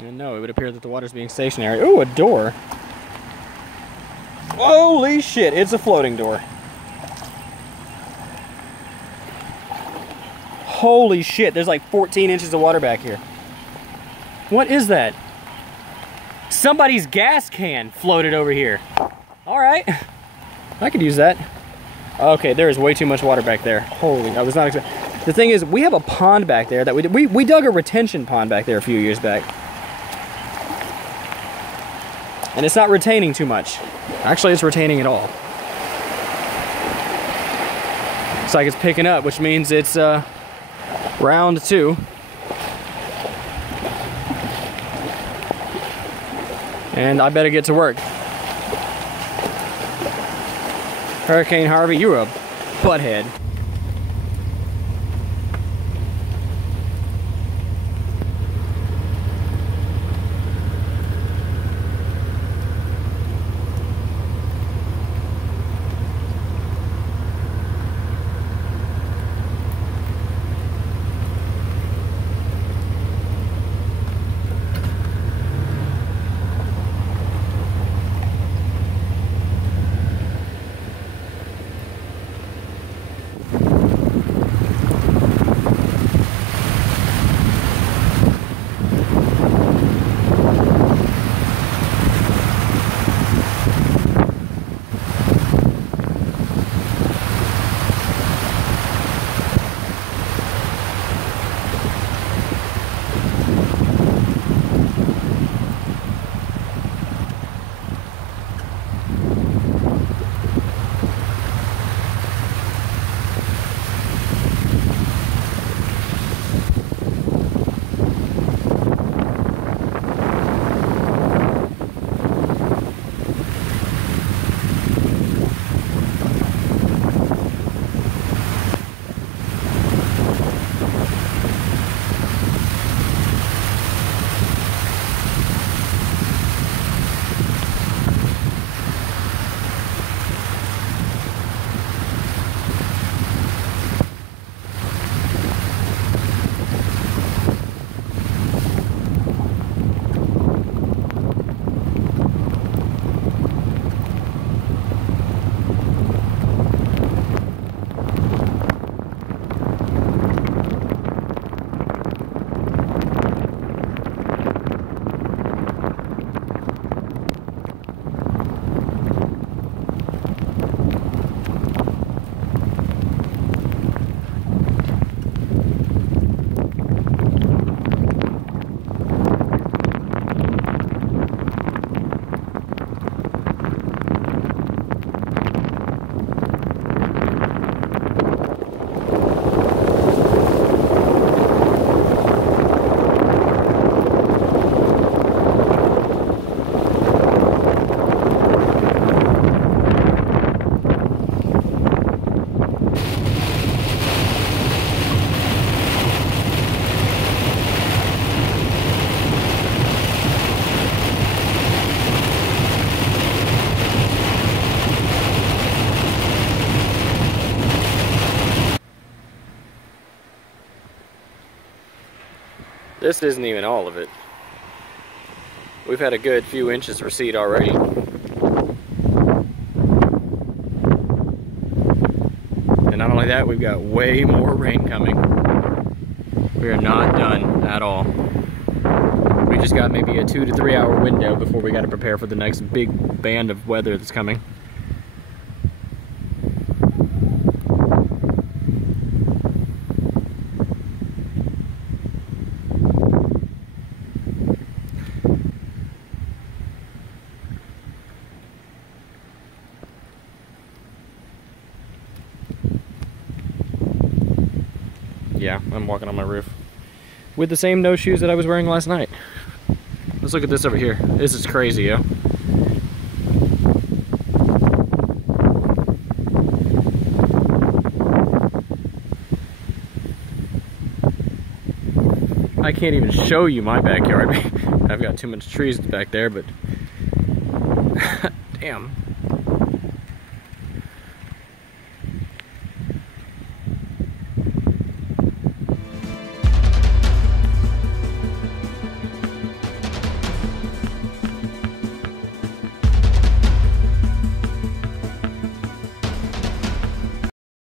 And no, it would appear that the water's being stationary. Ooh, a door. Holy shit, it's a floating door. Holy shit, there's like 14 inches of water back here. What is that? Somebody's gas can floated over here. All right, I could use that. Okay, there is way too much water back there. Holy, I was not expecting. The thing is, we have a pond back there that we dug a retention pond back there a few years back. And it's not retaining too much. Actually, it's retaining it all. Looks like it's picking up, which means it's round 2. And I better get to work. Hurricane Harvey, you're a butthead. This isn't even all of it. We've had a good few inches recede already. And not only that, we've got way more rain coming. We are not done at all. We just got maybe a 2 to 3 hour window before we got to prepare for the next big band of weather that's coming. Yeah, I'm walking on my roof with the same no shoes that I was wearing last night. Let's look at this over here. This is crazy, yo. I can't even show you my backyard. I've got too much trees back there, but damn.